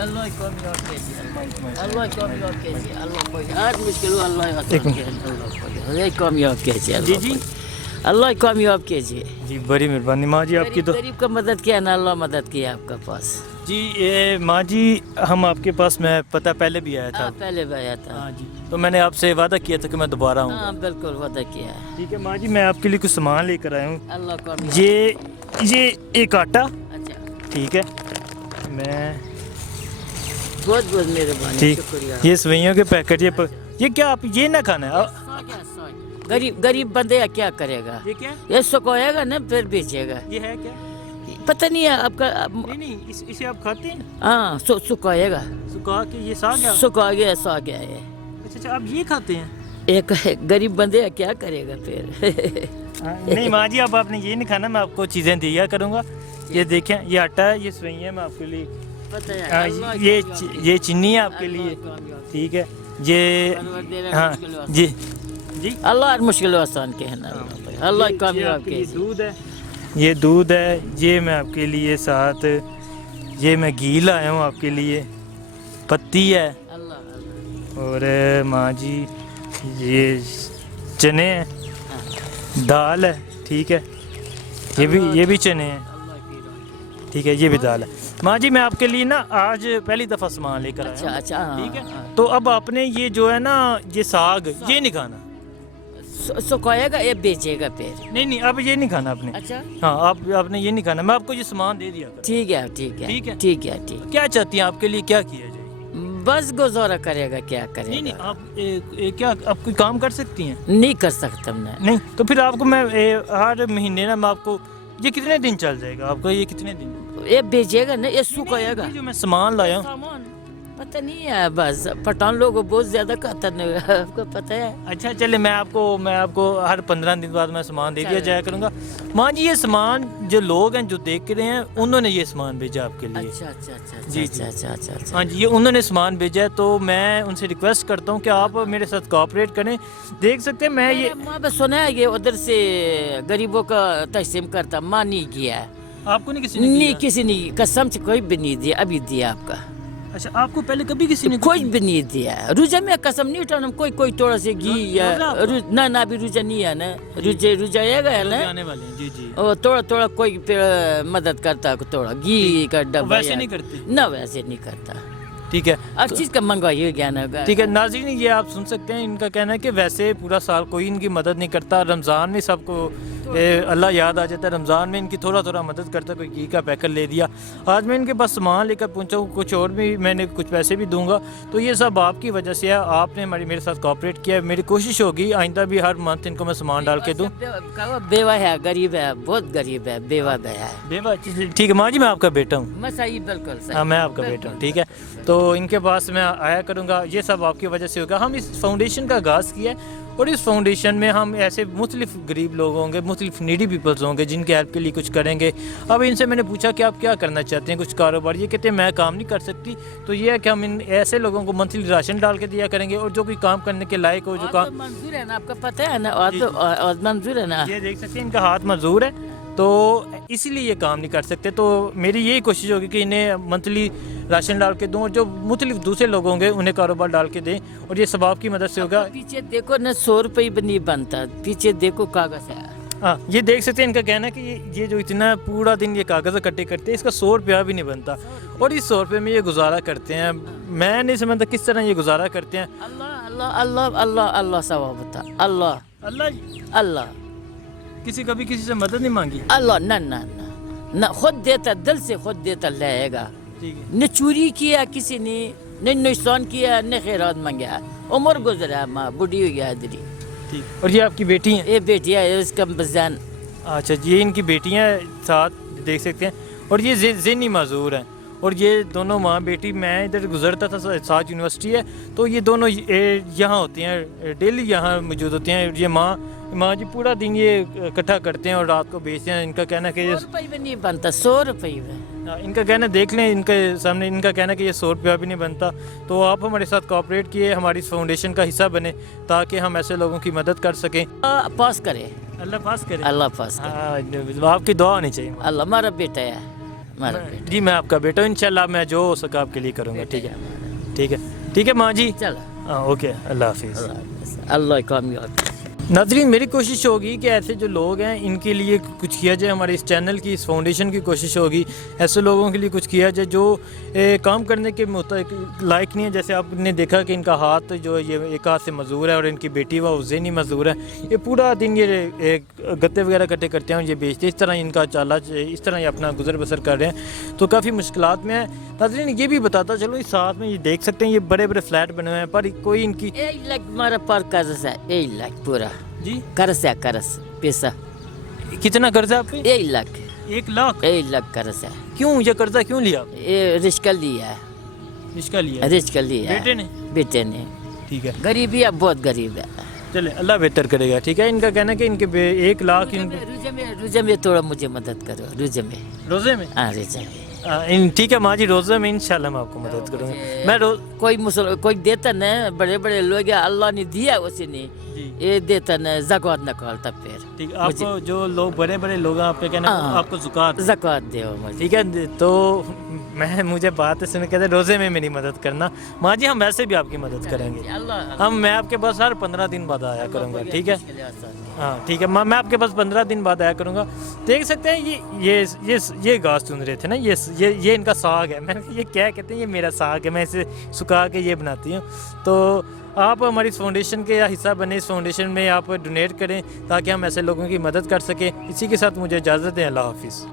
Allah कामयाब कीजिए, Allah कामयाब कीजिए, Allah कोई हर मुश्किल हो अल्लाह आसान कीजिए, अल्लाह कोई हर कामयाब कीजिए, जी जी अल्लाह कामयाब कीजिए। जी, बड़ी मेहरबानी माँ जी आपकी। तो गरीब का मदद किया ना, अल्लाह मदद किया आपका पास। जी ये माँ जी, हम आपके पास मैं पता पहले भी आया था। हाँ पहले भी आया था। हाँ जी, तो मैंने आपसे वादा किया था कि मैं दोबारा आऊँगा। हाँ बिल्कुल वादा किया है। ठीक है माँ जी, मैं आपके लिए कुछ सामान लेकर आया हूँ। अल्लाह कामयाब। ये एक आटा, अच्छा ठीक है, मैं बहुत बहुत मेहरबानी, ठीक, शुक्रिया। ये सवैयों के पैकेट, ये क्या आप ये ना खाना है गरीब गरीब बंदे क्या करेगा, ये क्या ये सुखाएगा ना फिर बेचेगा। ये है क्या? पता नहीं है आपका। नहीं इसे आप खाते हैं? हाँ सुखाएगा, सुखा के ये साग है? सुखा गया साग है ये। अच्छा आप ये खाते हैं? एक गरीब बंदे क्या करेगा फिर। नहीं माँ जी, अब आपने ये नहीं खाना, मैं आपको चीज़ें दिया करूँगा। ये देखें, ये आटा है, ये सवैयाँ मैं आपके लिए, पता है ये चीनी है आपके लिए, ठीक है, ये हाँ जी जी, अल्लाह हर मुश्किल आसान के है ना, अल्लाह ये कामयाब आपके के। लिए दूध है, ये दूध है, ये मैं आपके लिए साथ, ये मैं घी लाया हूँ आपके लिए, पत्ती है, अल्लाह और माँ जी ये चने हैं, दाल है, ठीक है, ये भी चने हैं, ठीक है, ये भी दाल है। माँ जी मैं आपके लिए ना आज पहली दफ़ा सामान लेकर आया अच्छा हूँ, अच्छा हाँ, ठीक है, हाँ। तो अब आपने ये जो है ना ये साग ये नहीं खाना। सुखाएगा ये बेचेगा फिर। नहीं अब ये नहीं खाना आपने। अच्छा हाँ आपने ये नहीं खाना, मैं आपको ये सामान दे दिया करूँ। ठीक है ठीक है ठीक है। ठीक है ठीक। क्या चाहती हैं, आपके लिए क्या किया जाए? बस गुजारा करेगा, क्या नहीं करेगा। आप क्या आप कोई काम कर सकती हैं? नहीं कर सकता मैं। नहीं तो फिर आपको मैं हर महीने ना मैं आपको, ये कितने दिन चल जाएगा आपका, ये कितने दिन? ये बेचेगा ना, ये सुखाएगा। ये जो मैं सामान लाया हूँ, सामान पता नहीं है, बस पठान लोग बहुत ज्यादा खाता नहीं है, आपको पता है। अच्छा चले, मैं आपको हर 15 दिन बाद मैं सामान दे दिया जाया करूँगा। माँ जी ये सामान जो लोग हैं जो देख के रहे हैं, उन्होंने ये सामान भेजा आपके लिए। अच्छा अच्छा अच्छा जी, अच्छा अच्छा अच्छा अच्छा। हाँ जी, ये उन्होंने सामान भेजा है, तो मैं उनसे रिक्वेस्ट करता हूँ कि आप मेरे साथ कोऑपरेट करें। देख सकते हैं मैं ये, माँ बस सुना है ये उधर से गरीबों का तकसीम करता, माँ नहीं किया है। आपको नहीं किसी ने नहीं दिया? किसी ने कसम से कोई भी नहीं दिया, अभी दिया आपका। अच्छा आपको पहले कभी किसी ने कोई भी नहीं दिया। रुजा में कसम नहीं उठाना, कोई थोड़ा से घी या ना ना अभी रुजा नहीं है ना, रुजा आएगा है ना, आने वाले हैं? जी जी। और थोड़ा कोई मदद करता, थोड़ा घी का डब्बा वैसे नहीं करते? ना वैसे नहीं करता, ठीक है, हर चीज का महंगाई हो गया ना। ठीक है नाज़रीन, ये आप सुन सकते हैं, इनका कहना है कि वैसे पूरा साल कोई इनकी मदद नहीं करता, रमज़ान में सबको अल्लाह याद आ जाता है, रमज़ान में इनकी थोड़ा मदद करता है, कोई घी का पैकेट ले दिया। आज मैं इनके पास सामान लेकर पहुंचा हूँ, कुछ और भी मैंने कुछ पैसे भी दूंगा, तो ये सब आपकी वजह से है, आपने मेरे साथ कोऑपरेट किया है। मेरी कोशिश होगी आइंदा भी हर मंथ इनको मैं सामान डाल के दूँ। बेवा है, गरीब है, बहुत गरीब है, बेवा है। बेवा, ठीक है माँ जी, मैं आपका बेटा हूँ। मैं सही बिल्कुल सही। हाँ मैं आपका बेटा हूँ, ठीक है, तो इनके पास मैं आया करूँगा, ये सब आपकी वजह से होगा। हम इस फाउंडेशन का आगाज़ किया है, और इस फाउंडेशन में हम ऐसे मुख्तलिफ गरीब लोग होंगे, मुख्तलिफ नीडी पीपल्स होंगे जिनके हेल्प के लिए कुछ करेंगे। अब इनसे मैंने पूछा कि आप क्या करना चाहते हैं, कुछ कारोबार? ये कहते हैं मैं काम नहीं कर सकती, तो ये है कि हम इन ऐसे लोगों को मंथली राशन डाल के दिया करेंगे, और जो कोई काम करने के लायक हो, जो काम मंजूर है ना, आपका पता है ना, और मंजूर है ना। ये देख सकते हैं इनका हाथ मंजूर है, तो इसीलिए ये काम नहीं कर सकते। तो मेरी यही कोशिश होगी कि इन्हें मंथली राशन डाल के दूं, और जो मुख्तलिफ दूसरे लोग होंगे उन्हें कारोबार डाल के दें, और ये सब आपकी मदद से होगा। पीछे देखो ना, 100 रुपये भी नहीं बनता, पीछे देखो कागज है। हाँ ये देख सकते हैं, इनका कहना है कि ये जो इतना पूरा दिन ये कागज़ इकट्ठे करते हैं, इसका 100 रुपया भी नहीं बनता, और इस 100 रुपये में ये गुजारा करते हैं। मैं नहीं समझता किस तरह ये गुजारा करते हैं। अल्लाह अल्लाह अल्लाह अल्लाह अल्लाह सवाब बता, अल्लाह अल्लाह अल्लाह कभी किसी से मदद नहीं मांगी? अल्लाह ना ना ना ना, खुद देता, दिल से खुद देता रहेगा। ठीक है, न चोरी किया किसी ने, न नुकसान किया, न खैरात मांगा। उम्र गुजरा, माँ बूढ़ी हो गया इधर ही। ठीक। और ये आपकी बेटी हैं? ये बेटिया है इसका बजान। अच्छा ये इनकी बेटियां साथ देख सकते हैं, और ये ज़हनी माजूर हैं, और ये दोनों माँ बेटी, मैं इधर गुजरता था, साथ यूनिवर्सिटी है, तो ये दोनों यहाँ होती हैं, डेली यहाँ मौजूद होती हैं। ये माँ जी पूरा दिन ये इकट्ठा करते हैं और रात को बेचते हैं। इनका कहना है कि 100 रुपये भी नहीं बनता, 100 रुपये में। इनका कहना देख लें, इनके सामने इनका कहना कि ये 100 रुपया भी नहीं बनता। तो आप हमारे साथ कोऑपरेट किए, हमारी इस फाउंडेशन का हिस्सा बने, ताकि हम ऐसे लोगों की मदद कर सकें। पास करे, अल्लाह पास करे। अल्लाह पास करे। हाँ आपकी दुआ होनी चाहिए। अल्लाह, हमारा बेटा है, हमारा बेटा। जी मैं आपका बेटा हूँ, इंशाल्लाह मैं जो हो सका आपके लिए करूँगा। ठीक है, ठीक है, ठीक है माँ जी। चलो हाँ ओके, अल्लाह हाफिज़। अल्लाह कामयाब करे। नाज़रीन मेरी कोशिश होगी कि ऐसे जो लोग हैं इनके लिए कुछ किया जाए, हमारे इस चैनल की, इस फाउंडेशन की कोशिश होगी ऐसे लोगों के लिए कुछ किया जाए जो काम करने के लायक नहीं है। जैसे आपने देखा कि इनका हाथ जो है ये एक हाथ से मज़दूर है और इनकी बेटी व ज़हनी मज़दूर है, ये पूरा दिन ये गत्ते वगैरह इकट्ठे करते हैं, ये बेचते हैं, इस तरह इनका चाला, इस तरह ये अपना गुजर बसर कर रहे हैं, तो काफ़ी मुश्किलात में है। नाज़रीन ये भी बताता चलो, इस साथ में ये देख सकते हैं ये बड़े बड़े फ्लैट बने हुए हैं, पर कोई इनकी 1 लाख हमारा पर कर्ज है, 1 लाख पूरा जी कर्ज है, कर्ज पैसा कितना कर्जा आप पे? 1 लाख, 1 लाख। 1 लाख कर्ज है। क्यों ये कर्जा क्यों लिया? ये रिश्का लिया है, इसका लिया रिश्का लिया है बेटे ने? बेटे ने। ठीक है, गरीबी है, बहुत गरीब है। चले अल्लाह बेहतर करेगा। ठीक है, इनका कहना है कि इनके 1 लाख रोजे में थोड़ा मुझे मदद करो, रोजे में। रोजे में? हाँ रोजे में। ठीक है माँ जी, रोजे में इंशाल्लाह मैं आपको मदद करूँगा। मैं कोई देता न, बड़े बड़े लोग हैं, अल्लाह ने दिया उसी ने, ये देता न, ज़कात न कहता फिर। ठीक, आपको जो लोग बड़े बड़े लोग हैं आपके कहना है आपको ज़कात दो मुझे। ठीक है, तो मुझे बात सुन कहते रोजे में मेरी मदद करना। माँ जी हम वैसे भी आपकी मदद करेंगे, मैं आपके पास हर 15 दिन बाद आया करूँगा। ठीक है, हाँ ठीक है माँ, मैं आपके पास 15 दिन बाद आया करूँगा। देख सकते हैं ये घास चुन रहे थे ना, ये इनका साग है। मैंने ये क्या कहते हैं, ये मेरा साग है, मैं इसे सुखा के ये बनाती हूँ। तो आप हमारी इस फाउंडेशन के हिस्सा बने, इस फाउंडेशन में आप डोनेट करें ताकि हम ऐसे लोगों की मदद कर सकें। इसी के साथ मुझे इजाज़त दें, अल्लाह हाफिज़।